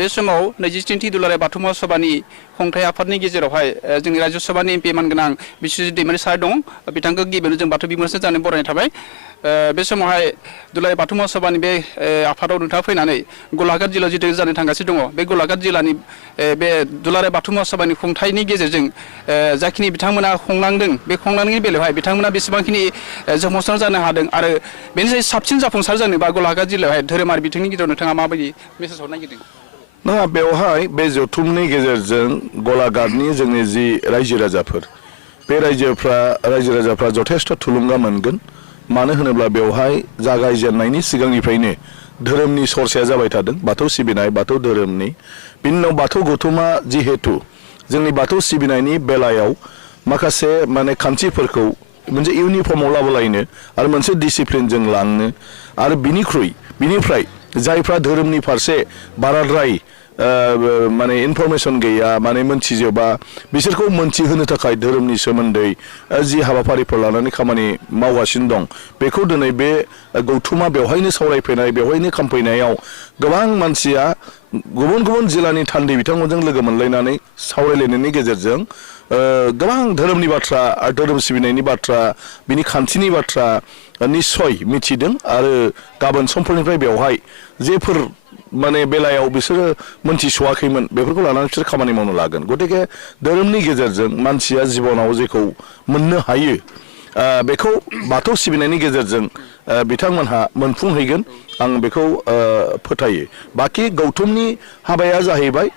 बे समाव 23थि दुलाराय बाथौ महासभानि खुंथाय आफादनि गेजेरावहाय जोंनि राज्य सभानि एमपि मानगोनां बिश्वजित दैमारि सार दं बिथांखौ गिबियावनो जों बाथौ बिमुनसो जानो बरायनाय थाबाय बे समावहाय दुलाराय बाथौ महासभानि बे आफादाव नोंथाङा फैनानै गलाघाट जिल्लायाव जितु जानो थांगासिनो दङ बे गलाघाट जिल्लानि बे दुलाराय बाथौ महासभानि खुंथायनि गेजेरजों जाखिनि बिथांमोना खुंलांदों बे खुंलांनायनि बेलायावहाय बिथांमोना बेसेबांखिनि जाफुंसार जानो हादों आरो बेनिफ्राय साबसिन जाफुंसार जानोबा गलाघाट जिल्लायावहाय धोरोमारि बिथिंनि गेजेराव नोंथाङा माबायदि मेसेज हरनो नागिरदों नङा बेवहाय बे जथुमनि गेजेरजों गलाघाटनि जोंनि जि रायजो राजाफोर बे रायजो राजाफ्रा जथेस्थ' थुलुंगा मोनगोन मानो होनोब्ला बेवहाय जागायजेननायनि सिगांनिफ्रायनो धोरोमनि सरसाया जाबाय थादों बाथौ सिबिनाय बाथौ धोरोमनि बिनि उनाव बाथौ गौथुमा जिहेतु जोंनि बाथौ सिबिनायनि बेलायाव माखासे माने खान्थिफोरखौ मोनसे इउनिफर्माव लाबोलायनो आरो मोनसे डिसिप्लिनजों लांनो आरो बिनिफ्राय जायफ्रा धोरोमनि फारसे बाराद्राय माने इनफरमेशन गैया माने मोनथिजोबा बिसोरखौ मोनथिहोनो थाखाय धोरोमनि सोमोन्दै जि हाबाफारिफोर लानानै खामानि मावगासिनो दं बेखौ दिनै बे गौथुमा बेवहायनो सावरायफैनाय बेवहायनो खामफैनायाव गोबां मानसिया गुबुन गुबुन जिल्लानि थान्दै बिथांमोनजों लोगो मोनलायनानै सावरायलायनायनि गेजेरजों गोबां धोरोमनि बाथ्रा आरो धोरोम सिबिनायनि बाथ्रा बिनि खान्थिनि बाथ्रा निस्सय मिथिदों आरो गाबोन समफोरनिफ्राय बेवहाय जेफोर माने बेलायाव बिसोरो मोनथिस'वाखैमोन बेफोरखौ लानानै बिसोर खामानि मावनो लागोन गतिके धोरोमनि गेजेरजों मानसिया जिबनाव जेखौ मोननो हायो बेखौ बाथौ सिबिनायनि गेजेरजों बिथांमोनहा मोनफुंहैगोन आं बेखौ फोथायो बाखि गौथुमनि हाबाया जाहैबाय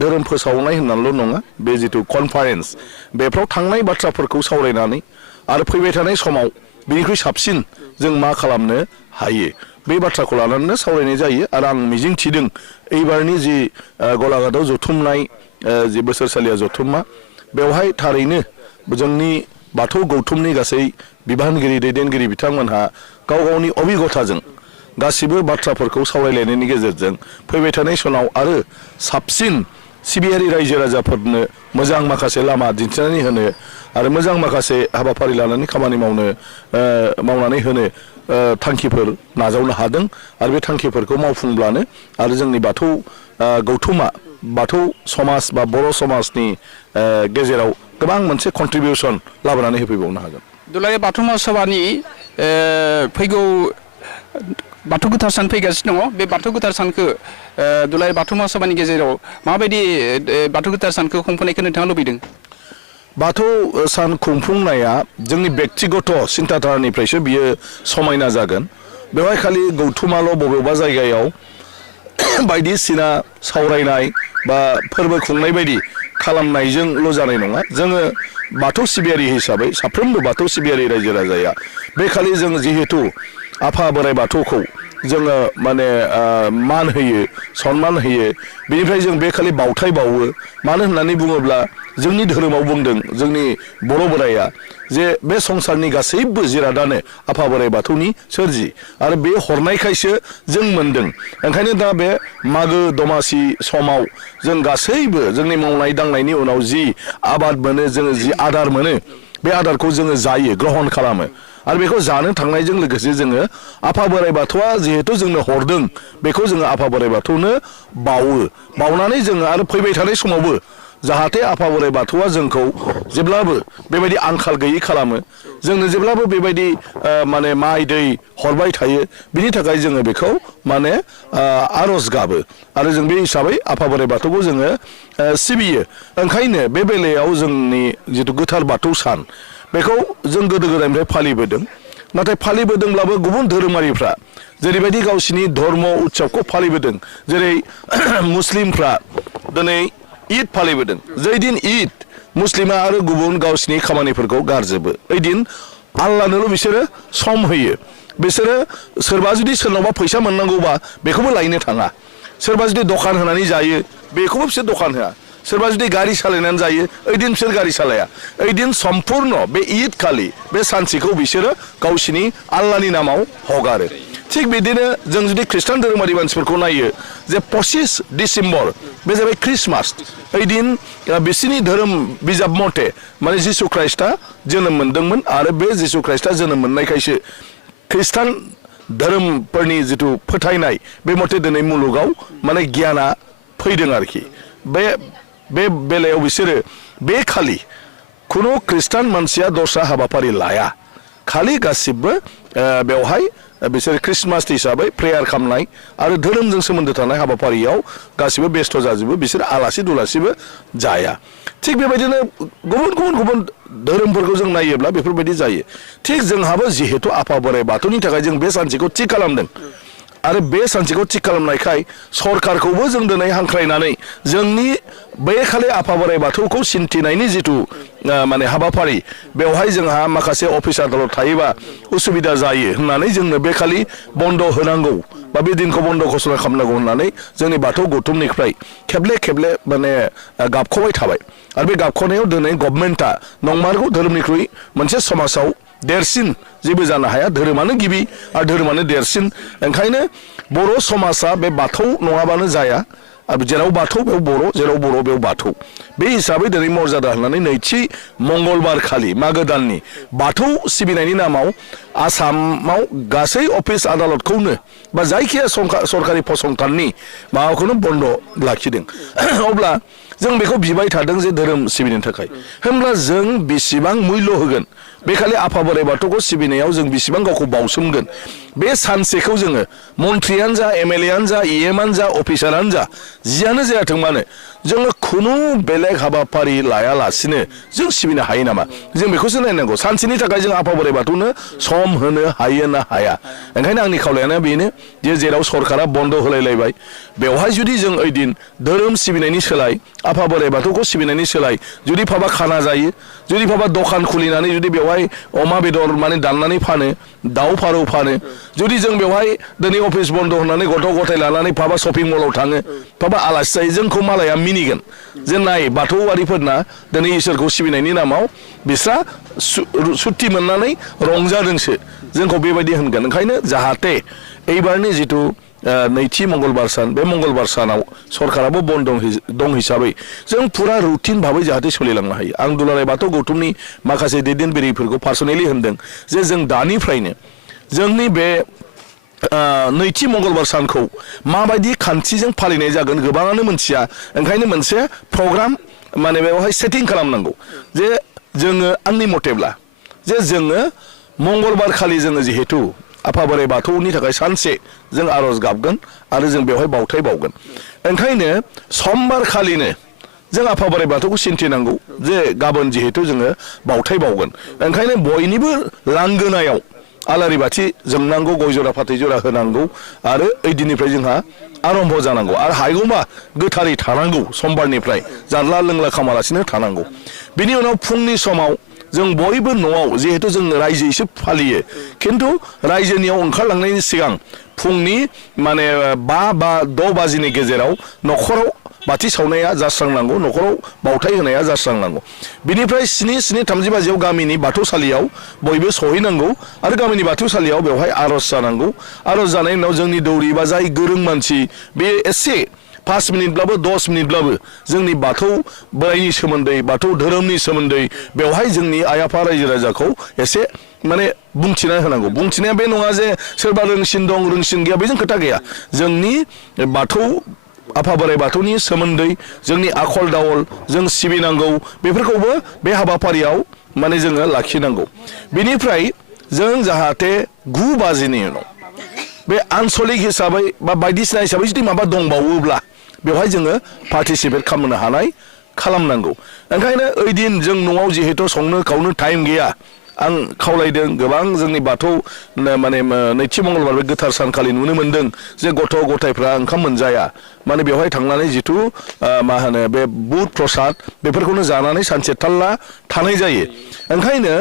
धोरोम फोसावनाय होननानैल' नङा बे जिथु कनफारेन्स बेफ्राव थांनाय बाथ्राफोरखौ सावरायनानै आरो फैबाय थानाय समाव बेनिख्रुइ साबसिन जों मा खालामनो हायो बे बाथ्राखौ लानानैनो सावरायनाय जायो आरो आं मिजिं थिदों एबारनि जि गलाघाटआव जथुमनाय जि बोसोरसालिया जथुमा बेवहाय थारैनो जोंनि बाथौ गौथुमनि गासै बिबानगिरि दैदेनगिरि बिथांमोनहा गाव गावनि अभिगथाजों गासिबो बाथ्राफोरखौ सावरायलायनायनि गेजेरजों फैबाय थानाय समाव आरो साबसिन सिबियारि रायजो राजाफोरनो मोजां माखासे लामा दिन्थिनानै होनो आरो मोजां माखासे हाबाफारि लानानै खामानि मावनानै होनो थांखिफोर नाजावनो हादों आरो बे थांखिफोरखौ मावफुंब्लानो आरो जोंनि बाथौ गौथुमा बाथौ समाज बा बर' समाजनि गेजेराव गोबां मोनसे कन्ट्रिबिउसन लाबोनानै होफैबावनो हागोन दुलाराय बाथौ महासभानि फैगौ बाथौ गोथार सान फैगासिनो दङ बे बाथौ गोथार सानखौ दुलाराय बाथौ महासभानि गेजेराव माबायदि बाथौ गोथार सानखौ खुंफुंनायखौ नोंथाङा लुबैदों बाथौ सान खुंफुंनाया जोंनि बेक्तिगत सिन्ताधारानिफ्रायसो बियो समायना जागोन बेवहाय खालि गौथुमाल' बबेबा जायगायाव बायदिसिना सावरायनाय बा फोरबो खुंनाय बायदि खालामनायजोंल' जानाय नङा जोङो बाथौ सिबियारि हिसाबै साफ्रोमबो बाथौ सिबियारि रायजो राजाया बे खालि जों जिहेतु आफा बोराइ बाथौखौ जोङो माने मान होयो सन्मान होयो बेनिफ्राय जों बे खालि बावथाय बावो मानो होननानै बुङोब्ला जोंनि धोरोमाव बुंदों जोंनि बर' बोराइया जे बे संसारनि गासैबो जिरादानो आफा बोराइ बाथौनि सोरजि आरो बे हरनायखायसो जों मोनदों ओंखायनो दा बे मागो दमासि समाव जों गासैबो जोंनि मावनाय दांनायनि उनाव जि आबाद मोनो जोङो जि आदार मोनो बे आदारखौ जोङो जायो ग्रहण खालामो आरो बेखौ जानो थांनायजों लोगोसे जोङो आफा बोराइ बाथौआ जिहेतु जोंनो हरदों बेखौ जोङो आफा बोराइ बाथौनो बावनानै जोङो आरो फैबाय थानाय समावबो जाहाथे आफा बोराइ बाथौआ जोंखौ जेब्लाबो बेबायदि आंखाल गैयै खालामो जोंनो जेब्लाबो बेबायदि माने माइ दै हरबाय थायो बिनि थाखाय जोङो बेखौ माने आर'ज गाबो आरो जों बे हिसाबै आफा बोराइ बाथौखौ जोङो सिबियो ओंखायनो बे बेलायाव जोंनि जिथु गोथार बाथौ सान बेखौ जों गोदो गोदायनिफ्राय फालिबोदों नाथाय फालिबोदोंब्लाबो गुबुन धोरोमारिफ्रा जेरैबायदि गावसिनि धर्म उत्सबखौ फालिबोदों जेरै मुस्लिमफ्रा दिनै ईद फालिबोदों जै दिन ईद मुस्लिमा आरो गुबुन गावसिनि खामानिफोरखौ गारजोबो ओइदिन आल्लाहनोल' बिसोरो सम होयो बिसोरो सोरबा जुदि सोरनावबा फैसा मोननांगौबा बेखौबो लायनो थाङा सोरबा जुदि दखान होनानै जायो बेखौबो बिसोर दखान होआ सोरबा जुदि गारि सालायनानै जायो ओइदिन बिसोर गारि सालाया ओइदिन सम्पुर्ण बे ईद खालि बे सानसेखौ बिसोरो गावसिनि आल्लाहनि नामाव हगारो थिग बिदिनो जों जुदि ख्रिस्टान धोरोमारि मानसिफोरखौ नायो जे 25 डिसेम्बर बे जाबाय ख्रिस्टमास ओइदिन बिसोरनि धोरोम बिजाब मथे माने जिसु ख्राइस्टआ जोनोम मोनदोंमोन आरो बे जिसु ख्राइस्टआ जोनोम मोननायखायसो ख्रिस्टान धोरोमफोरनि जिथु फोथायनाय बे मथे दिनै मुलुगाव माने गियाना फैदों आरोखि बे बेलायाव बिसोरो बे खालि खुनु खृष्टान मानसिया दस्रा हाबाफारि लाया खालि गासिबो बेवहाय बिसोर ख्रिस्टमास हिसाबै प्रेयार खालामनाय आरो धोरोमजों सोमोन्दो थानाय हाबाफारियाव गासिबो बेस्थ' जाजोबो बिसोर आलासि दुलासिबो जाया थिग बेबायदिनो गुबुन धोरोमफोरखौ जों नायोब्ला बेफोरबायदि जायो थिग जोंहाबो जिहेतु आफा बोराइ बाथौनि थाखाय जों बे सानसेखौ थि खालामदों आरो बे सानसेखौ थि खालामनायखाय सरकारखौबो जों दिनै हांख्रायनानै जोंनि बे खालि आफा बोराइ बाथौखौ सिन्थिनायनि जिथु माने हाबाफारि बेवहाय जोंहा माखासे अफिस आदालत थायोबा उसुबिदा जायो होननानै जोंनो बे खालि बन्द होनांगौ बा बे दिनखौ बन्द घोषणा खालामनांगौ होननानै जोंनि बाथौ गौथुमनिफ्राय खेबले माने गाबख'बाय थाबाय आरो बे गाबख'नायाव दिनै गभर्नमेन्टआ नंमारगौ धोरोमनिख्रुइ मोनसे समाजाव देरसिन जेबो जानो हाया धोरोमानो गिबि आरो धोरोमानो देरसिन ओंखायनो बर' समाजा बे बाथौ नङाबानो जाया जेराव बाथौ बेयाव बर' जेराव बर' बेयाव बाथौ बे हिसाबै दिनै मर्यादा होनानै नैथि मंगलबार खालि मागो दाननि बाथौ सिबिनायनि नामाव आसामाव गासै अफिस आदालतखौनो बा जायखिया सरकारि फसंथाननि माबाखौनो बन्द लाखिदों अब्ला जों बेखौ बिबाय थादों जे धोरोम सिबिनो थाखाय होमब्ला जों बेसेबां मुल्य होगोन बे खालि आफा बोराइ बाथौखौ सिबिनायाव जों बेसेबां गावखौ बावसोमगोन बे सानसेखौ जोङो मन्थ्रियानो जा एमएलएआनो जा इएमआनो जा अफिसारानो जा जियानो जायाथों मानो जोङो खुनु बेलेग हाबाफारि लायालासिनो जों सिबिनो हायो नामा जों बेखौसो नायनांगौ सानसेनि थाखाय जों आफा बोराइ बाथौनो सम होनो हायो ना हाया ओंखायनो आंनि खावलायनाया बेनो जे जेराव सरकारा बन्द होलायलायबाय बेवहाय जुदि जों ओइदिन धोरोम सिबिनायनि सोलाय आफा बोराइ बाथौखौ सिबिनायनि सोलाय जुदि फाबा खाना जायो जुदि फाबा दखान खुलिनानै जुदि बेवहाय अमा बेदर माने दाननानै फानो दाउ फारौ फानो जुदि जों बेवहाय दिनै अफिस बन्द होनानै गथ' गथाय लानानै फाबा शपिं मलाव थाङो फाबा आलासि जायो जोंखौ मालाया मिनिगोन जे नाय बाथौआरिफोरना दिनै इसोरखौ सिबिनायनि नामाव बिस्रा सुत्ति मोननानै रंजादोंसो जोंखौ बेबायदि होनगोन ओंखायनो जाहाथे एबारनि जिथु नैथि मंगलबार सान बे मंगलबार सानाव सरकाराबो बन्द दं हिसाबै जों पुरा रुटिन भाबै जाहाथे सोलिलांनो हायो आं दुलाराय बाथौ गौथुमनि माखासे दैदेनगिरिफोरखौ पार्सनेलि होनदों जे जों दानिफ्रायनो जोंनि बे नैथि मंगलबार सानखौ माबायदि खान्थिजों फालिनाय जागोन गोबाङानो मोनथिया ओंखायनो मोनसे प्रग्राम माने बेवहाय सेटिं खालामनांगौ जे जोङो आंनि मथेब्ला जे जोङो मंगलबार खालि जोङो जिहेतु आफा बोराइ बाथौनि थाखाय सानसे जों आरज गाबगोन आरो जों बेवहाय बावथाय बावगोन ओंखायनो समबार खालिनो जों आफा बोराइ बाथौखौ सिन्थिनांगौ जे गाबोन जिहेतु जोङो बावथाय बावगोन ओंखायनो बयनिबो लांगोनायाव आलारि बाथि जोंनांगौ गय जरा फाथै जरा होनांगौ आरो ओइदिननिफ्राय जोंहा आरम्भ जानांगौ आरो हायगौबा गोथारै थानांगौ समबारनिफ्राय जानला लोंला खामालासिनो थानांगौ बिनि उनाव फुंनि समाव जों बयबो न'आव जिहेतु जों रायजोयैसो फालियो खिन्थु रायजोनियाव ओंखारलांनायनि सिगां फुंनि माने 5 बा 6 बाजिनि गेजेराव न'खराव बाथि सावनाया जास्रांनांगौ न'खराव बावथाय होनाया जास्रांनांगौ बिनिफ्राय 7:30 बाजियाव गामिनि बाथौसालियाव बयबो सहैनांगौ आरो गामिनि बाथौसालियाव बेवहाय आरज जानांगौ आरज जानायनि उनाव जोंनि दौरि बा जाय गोरों मानसि बे एसे 5 मिनिटब्लाबो 10 मिनिटब्लाबो जोंनि बाथौ बोराइनि सोमोन्दै बाथौ धोरोमनि सोमोन्दै बेवहाय जोंनि आइ आफा रायजो राजाखौ एसे माने बुंथिना होनांगौ बुंथिनाया बे नङा जे सोरबा रोंसिन दं रोंसिन गैया बेजों खोथा गैया जोंनि बाथौ आफा बोराइ बाथौनि सोमोन्दै जोंनि आखल दावल जों सिबिनांगौ बेफोरखौबो बे हाबाफारियाव माने जोङो लाखिनांगौ बिनिफ्राय जों जाहाथे 9 बाजिनि उनाव बे आनसलिक हिसाबै बा बायदिसिना हिसाबै जुदि माबा दंबावोब्ला बेवहाय जोङो पार्टिसिपेट खालामनो हानाय खालामनांगौ ओंखायनो ओइदिन जों न'आव जिहेतु संनो खावनो टाइम गैया आं खावलायदों गोबां जोंनि बाथौ माने नैथि मंगलबार बे गोथार सानखालि नुनो मोनदों जे गथ' गथायफ्रा ओंखाम मोनजाया माने बेवहाय थांनानै जिथु मा होनो बे बुट प्रसाद बेफोरखौनो जानानै सानसे थाल्ला थानाय जायो ओंखायनो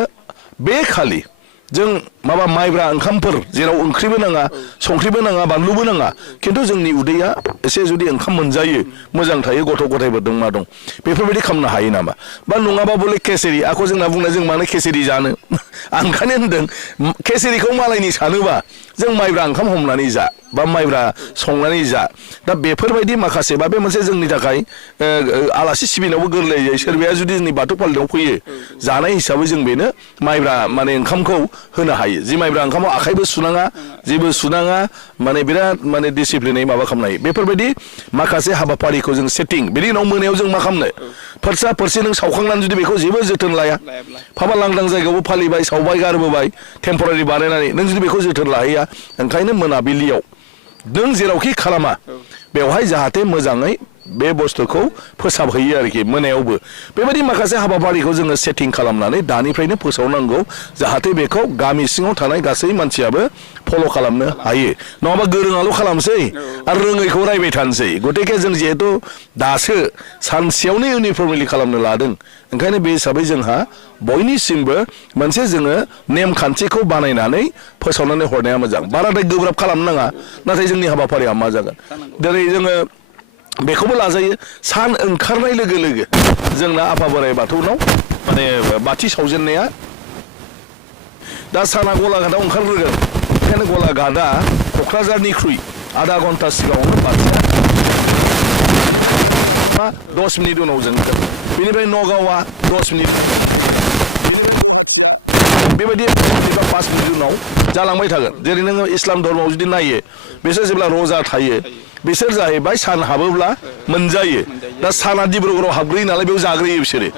बे खालि जों माबा माइब्रा ओंखामफोर जेराव ओंख्रिबो नाङा संख्रिबो नाङा बानलुबो नाङा खिन्थु जोंनि उदैया एसे जुदि ओंखाम मोनजायो मोजां थायो गथ' गथायफोर दं मा दं बेफोरबायदि खालामनो हायो नामा बा नङाबा बले केसेरि आखौ जोंना बुंनाय जों मानो केसेरि जानो आं ओंखायनो होनदों केसेरिखौ मालायनि सानोबा जों माइब्रा ओंखाम हमनानै जा बा माइब्रा संनानै जा दा बेफोरबायदि माखासे बा बे मोनसे जोंनि थाखाय आलासि सिबिनायावबो गोरलै जायो सोरबाया जुदि जोंनि बाथौ फालिनायाव फैयो जानाय हिसाबै जों बेनो माइब्रा माने ओंखामखौ होनो हायो जि माइब्रा ओंखामाव आखाइबो सुनाङा जेबो सुनाङा माने बिराद माने डिसिप्लिनै माबा खालामनो हायो बेफोरबायदि माखासे हाबाफारिखौ जों सेटिं बेनि उनाव मोनायाव जों मा खालामनो फोरसा फोरसे नों सावखांनानै जुदि बेखौ जेबो जोथोन लाया फाबा लांदां जायगायावबो फालिबाय सावबाय गारबोबाय टेम्परारि बानायनानै नों जुदि बेखौ जोथोन लाहैया ओंखायनो मोनाबिलियाव नों जेरावखि खालामा बेवहाय जाहाथे मोजाङै बे बुस्थुखौ फोसाबहैयो आरोखि मोनायावबो बेबायदि माखासे हाबाफारिखौ जोङो सेटिं खालामनानै दानिफ्रायनो फोसावनांगौ जाहाथे बेखौ गामि सिङाव थानाय गासै मानसियाबो फल' खालामनो हायो नङाबा गोरोङाल' खालामसै आरो रोङैखौ रायबाय थानोसै गतिके जों जिहेतु दासो सानसेयावनो इउनिफर्मलि खालामनो लादों ओंखायनो बे हिसाबै जोंहा बयनिसिमबो मोनसे जोङो नेमखान्थिखौ बानायनानै फोसावनानै हरनाया मोजां बाराद्राय गोब्राब खालामनो नाङा नाथाय जोंनि हाबाफारिया मा जागोन दिनै जोङो बेखौबो लाजायो सान ओंखारनाय लोगो लोगो जोंना आफा बोराइ बाथौनाव माने बाथि सावजेननाया दा साना गलाघाटआव ओंखारग्रोगोन ओंखायनो गलाघाटआ क'क्राझारनिख्रुइ आधा घन्टा सिगाङावनो बाथिया 10 मिनिट उनाव जोंगोन बेनिफ्राय नगावआ 10 मिनिट बेबायदि 5 मिनिट उनाव जालांबाय थागोन जेरै नोङो इस्लाम धर्मआव जुदि नायो बिसोर जेब्ला रजा थायो बिसोर जाहैबाय सान हाबोब्ला मोनजायो दा साना डिब्रुगड़आव हाबग्रोयो नालाय बेयाव जाग्रोयो बिसोरो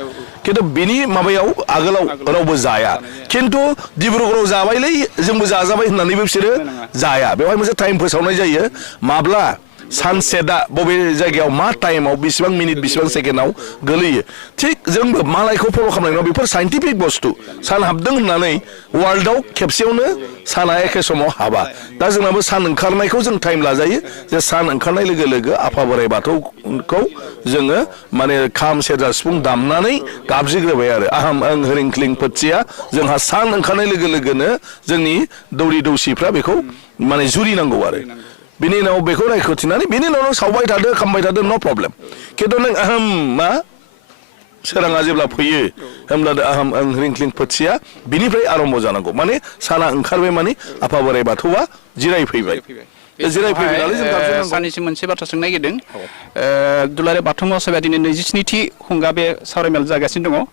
खिन्थु बिनि माबायाव आगोलाव रावबो जाया खिन्थु डिब्रुगड़आव जाबायलै जोंबो जाजाबाय होननानैबो बिसोरो जाया बेवहाय मोनसे टाइम फोसावनाय जायो माब्ला सानसेटआ बबे जायगायाव मा टाइमाव बेसेबां मिनिट बेसेबां सेकेन्डआव गोलैयो थिग जोंबो मालायखौ फल' खालामनाय बेफोर साइन्टिफिक बुस्थु सान हाबदों होननानै वर्ल्डआव खेबसेयावनो साना एखे समाव हाबा दा जोंनाबो सान ओंखारनायखौ जों टाइम लाजायो जे सान ओंखारनाय लोगो लोगो आफा बोराइ बाथौखौ जोङो माने खाम सेरजा सिफुं दामनानै गाबज्रिग्रोबाय आरो आहम ओं हरिं क्लिं फोथिया जोंहा सान ओंखारनाय लोगो लोगोनो जोंनि दौरि दौसिफ्रा बेखौ माने जुरिनांगौ आरो बिनि उनाव बेखौ रायखोथिनानै बिनि उनाव नों सावबाय थादो खामबाय थादो नो प्रब्लेम खिन्थु नों आहम मा सोराङा जेब्ला फैयो होमब्ला आहम ओं हरिं क्लिं फोथिया बिनिफ्राय आरम्भ जानांगौ माने साना ओंखारबाय माने आफा बोराइ बाथौआ जिरायफैबाय सानैसो मोनसे बाथ्रा सोंनो नागिरदों दुलाराय बाथौ महासभाया दिनै 27थि खुंगा बे सावरायमेल जागासिनो दङ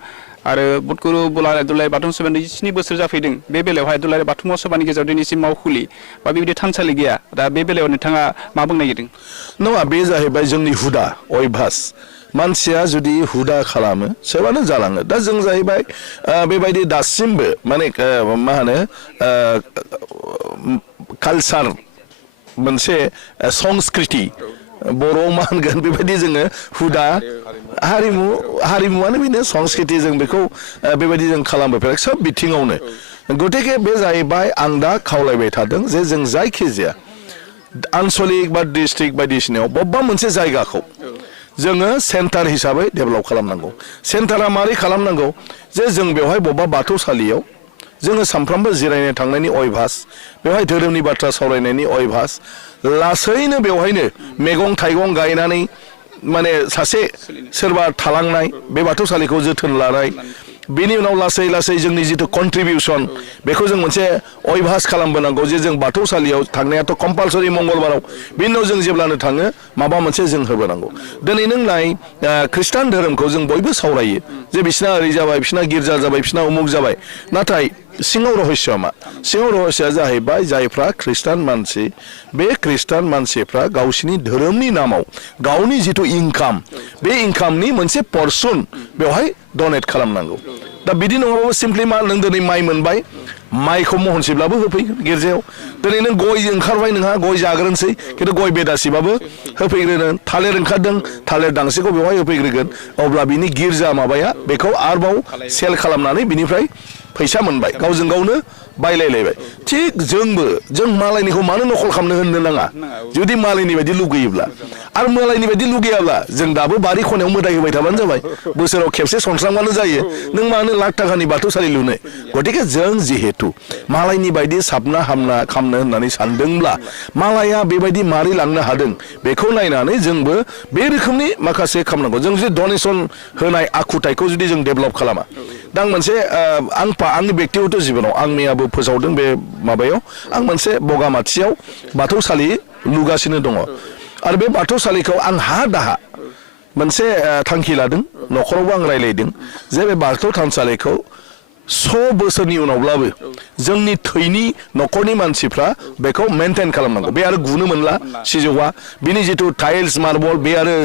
आरो बुटगुरु दुलाराय बाथौ महासभाया 27 बोसोर जाफैदों बे बेलायावहाय दुलाराय बाथौ महासभानि गेजेराव दिनैसिम मावखुलि बा बेबायदि थानसालि गैया दा बे बेलायाव नोंथाङा मा बुंनो नागिरदों नङा बे जाहैबाय जोंनि हुदा अयभास मानसिया जुदि हुदा खालामो सोबानो जालाङो दा जों जाहैबाय बेबायदि दासिमबो माने मा होनो कालचार मोनसे संस्कृति बर'आव मा होनगोन बेबायदि जोङो हुदा हारिमुआनो बेनो संस्कृति जों बेखौ बेबायदि जों खालामबाय सब बिथिङावनो गतिके बे जाहैबाय आं दा खावलायबाय थादों जे जों जायखिजाया आनसलिक बा डिस्ट्रिक्ट बायदिसिनायाव बबेबा मोनसे जायगाखौ जोङो सेन्टार हिसाबै डेभेलप खालामनांगौ सेन्टारा मारै खालामनांगौ जे जों बेवहाय बबेबा बाथौसालियाव जोङो सानफ्रामबो जिरायनो थांनायनि अयभास बेवहाय धोरोमनि बाथ्रा सावरायनायनि अयभास लासैनो बेवहायनो मैगं थाइगं गायनानै माने सासे सोरबा थालांनाय बे बाथौसालिखौ जोथोन लानाय बेनि उनाव लासै लासै जोंनि जिथु कन्ट्रिबिउसन बेखौ जों मोनसे अयभास खालामबोनांगौ जे जों बाथौसालियाव थांनायाथ' कम्पालसरि मंगलबाराव बेनि उनाव जों जेब्लानो थाङो माबा मोनसे जों होबोनांगौ दिनै नों नाय ख्रिस्टान धोरोमखौ जों बयबो सावरायो जे बिसिना ओरै जाबाय बिसिना गिर्जा जाबाय बिसिना उमुक जाबाय नाथाय सिङाव रहस्यआ मा सिङाव रहस्यआ जाहैबाय जायफ्रा ख्रिस्टान मानसि बे ख्रिस्टान मानसिफ्रा गावसिनि धोरोमनि नामाव गावनि जिथु इनकाम बे इनकामनि मोनसे पर्सन बेवहाय डनेट खालामनांगौ दा बिदि नङाबाबो सिम्पलि मा नों दिनै माइ मोनबाय माइखौ महनसेब्लाबो होफैगोन गिर्जायाव दिनै नों गय ओंखारबाय नोंहा गय जाग्रोनोसै खिन्थु गय बेदासिबाबो होफैग्रोगोन थालिर ओंखारदों थालिर दांसेखौ बेवहाय होफैग्रोगोन अब्ला बिनि गिर्जा माबाया बेखौ आरोबाव सेल खालामनानै बिनिफ्राय फैसा मोनबाय गावजों गावनो बायलायलायबाय थिग जों मालायनिखौ मानो नखल खालामनो होननो नाङा जुदि मालायनि बायदि लुगैयोब्ला आरो मालायनि बायदि लुगैयाब्ला जों दाबो बारि खनायाव मोदाय होबाय थाबानो जाबाय बोसोराव खेबसे सनस्रांबानो जायो नों मानो लाख थाखानि बाथौसालि लुनो गतिके जों जिहेतु मालायनि बायदि साबना हामना खामनो होननानै सानदोंब्ला मालाया बेबायदि मारै लांनो हादों बेखौ नायनानै जोंबो बे रोखोमनि माखासे खालामनांगौ जों जुदि डनेसन होनाय आखुथायखौ जुदि जों डेभेलप खालामा दा आं मोनसे आंनि बेक्तिगत जिबनाव आं मैयाबो फोसावदों बे माबायाव आं मोनसे बगामाथियाव बाथौसालि लुगासिनो दङ आरो बे बाथौसालिखौ आं हा दाहा मोनसे थांखि लादों न'खरावबो आं रायलायदों जे बे बाथौ थानसालिखौ 100 बोसोरनि उनावब्लाबो जोंनि थैनि न'खरनि मानसिफ्रा बेखौ मेनटेन खालामनांगौ बे आरो गुनो मोनला सिजौआ बिनि जितु टाइल्स मार्बल बे आरो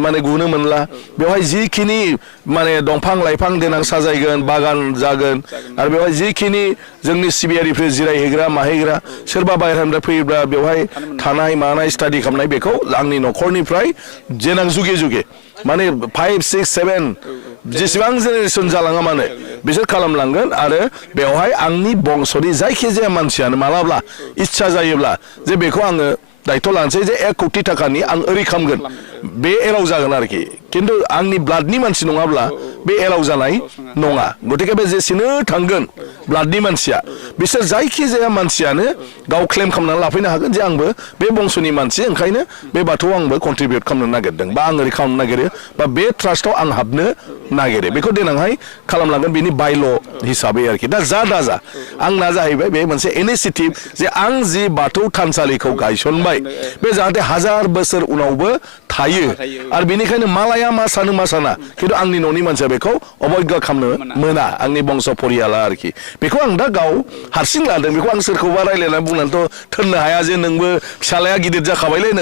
माने गुनो मोनला बेवहाय जिखिनि माने दंफां लाइफां देनां साजायगोन बागान जागोन आरो बेवहाय जिखिनि जोंनि सिबियारिफोर जिरायहैग्रा माहैग्रा सोरबा बाहेरानिफ्राय फैयोब्ला बेवहाय थानाय मानाय स्टाडि खालामनाय बेखौ आंनि न'खरनिफ्राय जेनां जुगे जुगे माने 5, 6, 7 जेसेबां जेनेरेसन जालाङा मानो बिसोर खालामलांगोन आरो बेवहाय आंनि बंसनि जायखिजाया मानसियानो मालाब्ला इच्छा जायोब्ला जे बेखौ आङो दायथ' लानोसै जे 1 कोटि थाखानि आं ओरै खालामगोन बे एलाव जागोन आरोखि खिन्थु आंनि ब्लाडनि मानसि नङाब्ला बे एलाव जानाय नङा गतिके बे जेसेनो थांगोन ब्लाडनि मानसिया बिसोर जायखिजाया मानसियानो गाव क्लेम खालामनानै लाफैनो हागोन जे आंबो बे बंसनि मानसि ओंखायनो बे बाथौआव आंबो कन्ट्रिबिउट खालामनो नागिरदों बा आं ओरै खालामनो नागिरो बा बे ट्रास्टआव आं हाबनो नागिरो बेखौ देनांहाय खालामलांगोन बेनि बायल' हिसाबै आरोखि दा जा आंना जाहैबाय बे मोनसे इनिसियेटिभ जे आं जि बाथौ थानसालिखौ गायसनबाय बे जाहाथे 1000 बोसोर उनावबो थायो आरो बेनिखायनो मालाया मा सानो मा साना खिन्थु आंनि न'नि मानसिया बेखौ अबयज्ञा खालामनो मोना आंनि बंस परियाला आरोखि बेखौ आं दा गाव हारसिं लादों बेखौ आं सोरखौबा रायलायनानै बुंनानैथ' थोननो हाया जे नोंबो फिसालाया गिदिर जाखाबायलै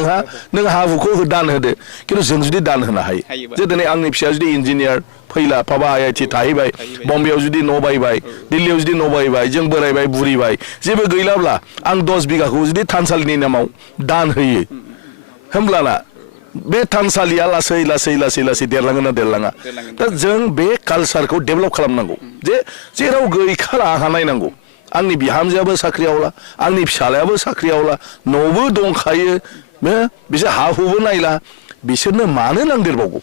नों हा हुखौ दान होदो खिन्थु जों जुदि दान होनो हायो जे दिनै आंनि फिसाया जुदि इन्जिनियार फैला फाबा IIT थाहैबाय बम्बेआव जुदि न' बायबाय दिल्लीयाव जुदि न' बायबाय जों बोरायबाय बुरिबाय जेबो गैलाब्ला आं 10 बिघाखौ जुदि थानसालिनि नामाव दान होयो होमब्लाना बे थानसालिया लासै देरलाङो ना देरलाङा दा जों बे कालसारखौ डेभेलप खालामनांगौ जे जेराव गैखाला आंहा नायनांगौ आंनि बिहामजोआबो साख्रियावला आंनि फिसालायाबो साख्रियावला न'बो दंखायो बिसोर हा हुबो नायला बिसोरनो मानो नांदेरबावगौ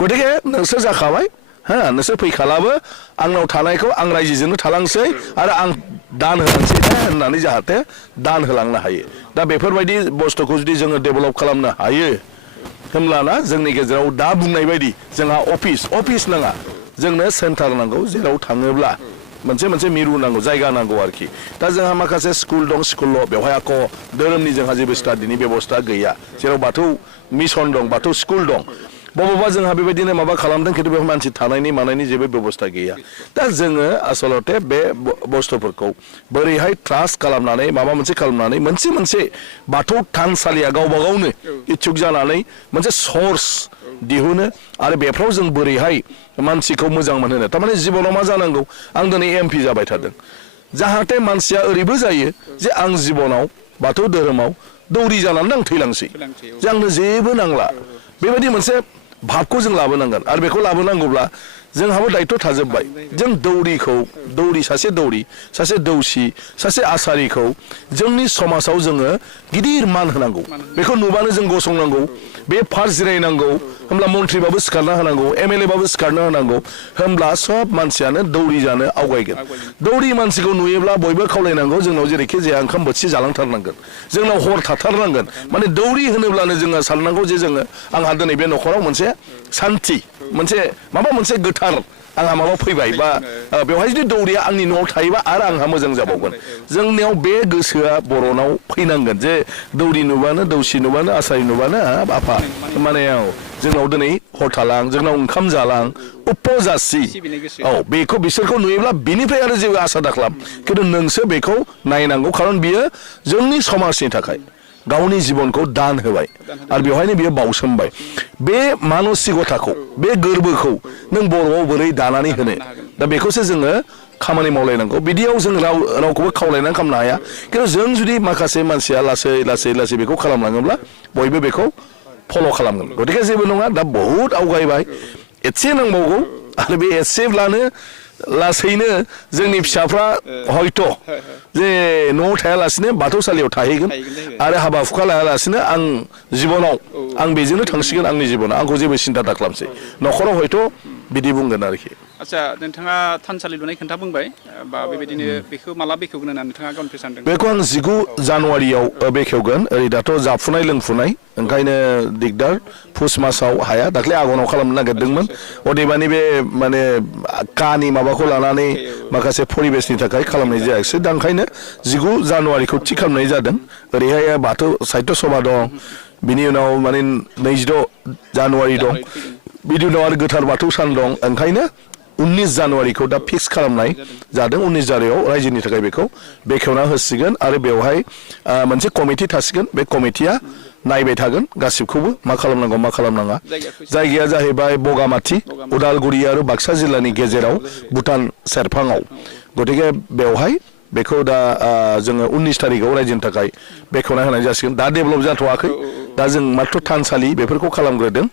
गतिके नोंसोर जाखाबाय नोंसोर फैखालाबो आंनाव थानायखौ आं रायजोजोंनो थालांसै आरो आं दान होलांसै होननानै जाहाथे दान होलांनो हायो दा बेफोरबायदि बुस्थुखौ जुदि जोङो डेभेलप खालामनो हायो होमब्लाना जोंनि गेजेराव दा बुंनाय बायदि जोंहा अफिस नाङा जोंनो सेन्टार नांगौ जेराव थाङोब्ला मोनसे मिरु नांगौ जायगा नांगौ आरोखि दा जोंहा माखासे स्कुल दं स्कुलल' बेवहाय आख' धोरोमनि जोंहा जेबो स्टाडिनि बेबस्था गैया जेराव बाथौ मिसन दं बाथौ स्कुल दं बबेबा जोंहा बेबायदिनो माबा खालामदों खिन्थु बेवहाय मानसि थानायनि मानायनि जेबो बेबस्था गैया दा जोङो आसलते बे बुस्थुफोरखौ बोरैहाय ट्रास्ट खालामनानै माबा मोनसे खालामनानै मोनसे बाथौ थानसालिया गावबा गावनो इच्छुक जानानै मोनसे सर्स दिहुनो आरो बेफ्राव जों बोरैहाय मानसिखौ मोजां मोनहोनो थारमाने जिबनाव मा जानांगौ आं दिनै MP जाबाय थादों जाहाथे मानसिया ओरैबो जायो जे आं जिबनाव बाथौ धोरोमाव दौरि जानानै आं थैलांसै जे आंनो जेबो नांला बेबायदि मोनसे भाबखौ जों लाबोनांगोन आरो बेखौ लाबोनांगौब्ला जोंहाबो दायथ' थाजोब्बाय जों दौरि सासे दौसि सासे आसारिखौ जोंनि समाजाव जोङो गिदिर मान होनांगौ बेखौ नुबानो जों गसंनांगौ बे फार्स्ट जिरायनांगौ होमब्ला मन्थ्रिबाबो सिखारना होनांगौ MLA बाबो सिखारना होनांगौ होमब्ला सब मानसियानो दौरि जानो आवगायगोन दौरि मानसिखौ नुयोब्ला बयबो खावलायनांगौ जोंनाव जेरैखि जाया ओंखाम बोथिसे जालांथारनांगोन जोंनाव हर थाथारनांगोन माने दौरि होनोब्लानो जोङो साननांगौ जे जोङो आंहा दिनै बे न'खराव मोनसे सान्थि माबा मोनसे गोथार आंहा माबा फैबाय बा बेवहाय जुदि दौरिया आंनि न'आव थायोबा आरो आंहा मोजां जाबावगोन जोंनियाव बे गोसोआ बर'नाव फैनांगोन जे दौरि नुबानो दौसि नुबानो आसारि नुबानो आफा माने जोंनाव दिनै हर थालां जोंनाव ओंखाम जालां उपजासि बेखौ बिसोरखौ नुयोब्ला बिनिफ्राय आरो जेबो आसा दाखालाम खिन्थु नोंसो बेखौ नायनांगौ खारन बियो जोंनि समाजनि थाखाय गावनि जिबनखौ दान होबाय आरो बेवहायनो बियो बावसोमबाय बे मानसिकताखौ बे गोरबोखौ नों बर'आव बोरै दानानै होनो दा बेखौसो जोङो खामानि मावलायनांगौ बिदियाव जों रावखौबो खावलायनानै खालामनो हाया खिन्थु जों जुदि माखासे मानसिया लासै बेखौ खालामलाङोब्ला बयबो बेखौ फल' खालामगोन गतिके जेबो नङा दा बहुद आवगायबाय एसे नांबावगौ आरो बे एसेब्लानो लासैनो जोंनि फिसाफ्रा हयथ' जे न'आव थायालासिनो बाथौसालियाव थाहैगोन आरो हाबा हुखा लायालासिनो आं जिबनाव आं बेजोंनो थांसिगोन आंनि जिबनाव आंखौ जेबो सिन्था दा खालामसै न'खराव हयथ' बिदि बुंगोन आरोखि आच्छा नोंथाङा थानसालि लुनाय खोन्था बुंबाय बा बेबायदिनो बेखौ माला बेखेवगोन होननानै नोंथाङा गावनिफ्राय सानदों? बेखौ आं 19 जानुवारियाव बेखेवगोन ओरै दाथ' जाफुनाय लोंफुनाय ओंखायनो दिगदार पुस मासाव हाया दाख्लै आघनाव खालामनो नागिरदोंमोन अदेबानि बे माने कानि माबाखौ लानानै माखासे परिबेसनि थाखाय खालामनाय जायाखिसै दा ओंखायनो 19 जानुवारिखौ थि खालामनाय जादों ओरैहाय बाथौ साहित्य सभा दं बिनि उनाव माने 26 जानुवारि दं बिनि उनाव आरो गोथार बाथौ सान दं ओंखायनो 19 जानुवारिखौ दा फिक्स खालामनाय जादों 19 जानुवारियाव रायजोनि थाखाय बेखौ बेखेवना होसिगोन आरो बेवहाय मोनसे कमिटि थासिगोन बे कमिटिया नायबाय थागोन गासिबखौबो मा खालामनांगौ मा खालामनाङा जायगाया जाहैबाय बगामाथि उदालगुरि आरो बाक्सा जिल्लानि गेजेराव भुटान सेरफाङाव गतिके बेवहाय बेखौ दा जोङो 19 तारिखआव रायजोनि थाखाय बेखेवना होनाय जासिगोन दा डेभेलप जाथ'वाखै दा जों मात्र थानसालि बेफोरखौ खालामग्रोदों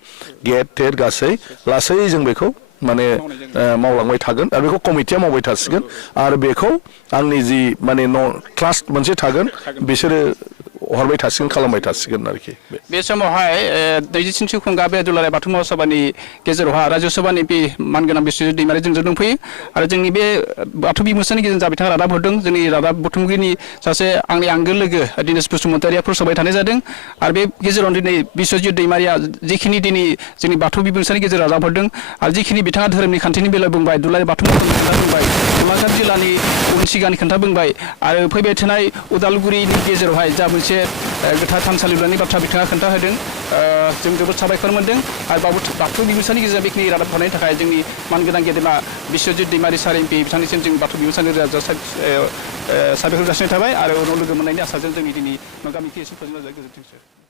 गेट टेट गासै लासै जों बेखौ माने मावलांबाय थागोन आरो बेखौ कमिटिया मावबाय थासिगोन आरो बेखौ आंनि जि माने ट्रास्ट मोनसे थागोन बिसोरो हरबाय थासिगोन खालामबाय थासिगोन आरोखि बे समावहाय 27 खुंगा बे दुलाराय बाथौ महासभानि गेजेरावहा राज्य सभानि एमपि मानगोनां बिस्वजित दैमारि जोंजों दंफैयो आरो जोंनि बे बाथौ बिमुरसानि गेजेरजों जा बिथाङा रादाब हरदों जोंनि रादाब बुथुमगिरिनि सासे आंनि आंगो लोगो दिनेश बसुमतारिया फोसावबाय थानाय जादों आरो बे गेजेराव दिनै बिस्वजित दैमारिया जिखिनि दिनै जोंनि बाथौ बिमुरसानि गेजेराव रादाब हरदों आरो जिखिनि बिथाङा धोरोमनि खान्थिनि बेलायाव बुंबाय दुलाराय बाथौ महासभानि खोथा बुंबाय गलाघाट जिल्लानि उन सिगांनि खोथा बुंबाय आरो फैबाय थानाय उदालगुरिनि गेजेरावहाय जा मोनसे गोथार थानसालि लुनायनि बाथ्रा बिथाङा खोन्था होदों जों जोबोद साबायखर मोनदों आरो बाथौ बिमुरसानि गेजेराव बेखिनि रादाब हरनायनि थाखाय जोंनि मानगोनां गेदेमा बिस्वजित दैमारि सार एमपि बिथांनिसिम जों बाथौ बिमुरसानि साबायखर जासिनाय थाबाय आरो उनाव लोगो मोननायनि आसाजों जोंनि दिनै मोगा मोगि एसे फोजोबनाय जाबाय गोजोन्थोंसै